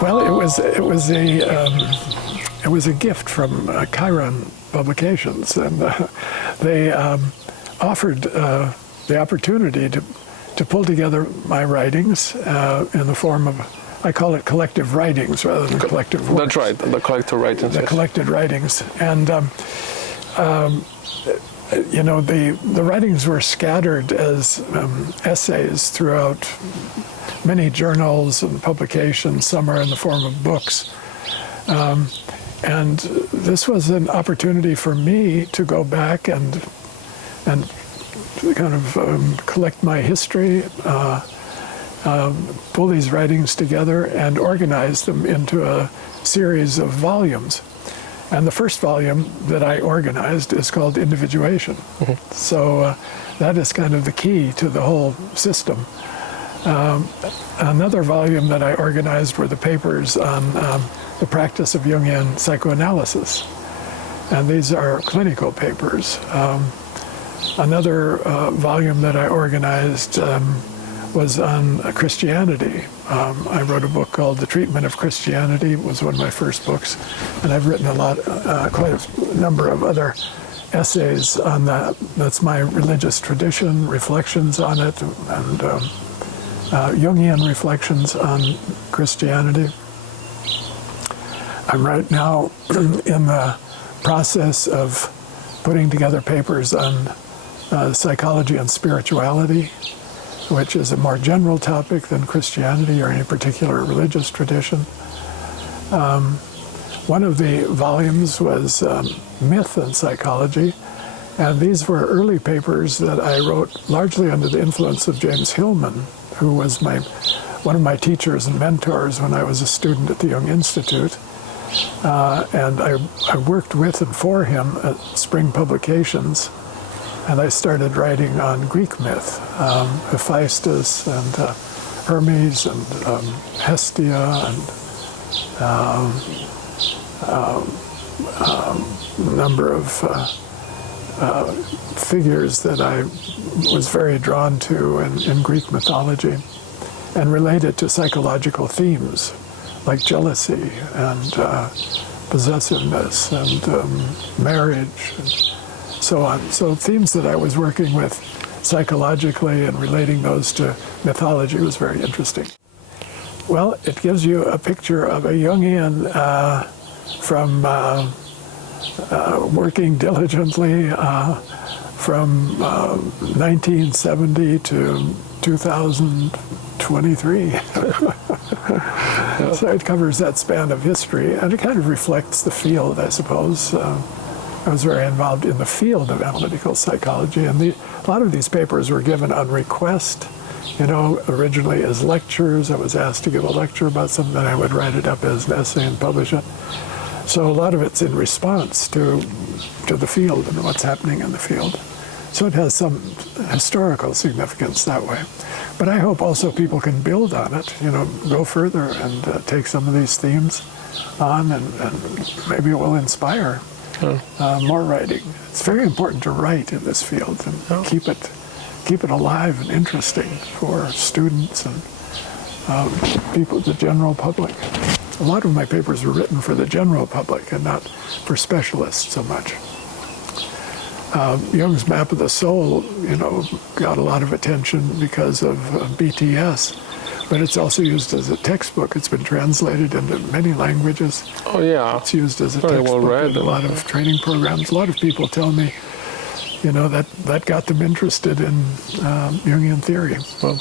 Well, it was a gift from Chiron Publications, and they offered the opportunity to pull together my writings in the form of, I call it collective writings rather than collective works. That's right, the collective writings. The collected writings, and you know, the writings were scattered as essays throughout many journals and publications. Some are in the form of books. And this was an opportunity for me to go back and kind of collect my history, pull these writings together and organize them into a series of volumes. And the first volume that I organized is called Individuation. Mm-hmm. So that is kind of the key to the whole system. Another volume that I organized were the papers on the practice of Jungian psychoanalysis. And these are clinical papers. Another volume that I organized was on Christianity. I wrote a book called The Treatment of Christianity. It was one of my first books. And I've written quite a number of other essays on that. That's my religious tradition, reflections on it, and Jungian reflections on Christianity. I'm right now in the process of putting together papers on psychology and spirituality, which is a more general topic than Christianity or any particular religious tradition. One of the volumes was Myth and Psychology, and these were early papers that I wrote largely under the influence of James Hillman, who was one of my teachers and mentors when I was a student at the Jung Institute. And I worked with and for him at Spring Publications, and I started writing on Greek myth, Hephaestus and Hermes and Hestia and a number of figures that I was very drawn to in Greek mythology and related to psychological themes like jealousy and possessiveness and marriage and so on. So themes that I was working with psychologically and relating those to mythology was very interesting. Well, it gives you a picture of a Jungian from working diligently from 1970 to 2023. So it covers that span of history, and it kind of reflects the field, I suppose. I was very involved in the field of analytical psychology, and a lot of these papers were given on request. You know, originally as lectures. I was asked to give a lecture about something, then I would write it up as an essay and publish it. So a lot of it's in response to the field and what's happening in the field. So it has some historical significance that way. But I hope also people can build on it, you know, go further and take some of these themes on, and maybe it will inspire more writing. It's very important to write in this field and keep it alive and interesting for students and people, the general public. A lot of my papers were written for the general public and not for specialists so much. Jung's Map of the Soul, you know, got a lot of attention because of BTS, but it's also used as a textbook. It's been translated into many languages. Oh yeah. It's used as a very textbook well read. in a lot of training programs. A lot of people tell me, you know, that got them interested in Jungian theory. Well,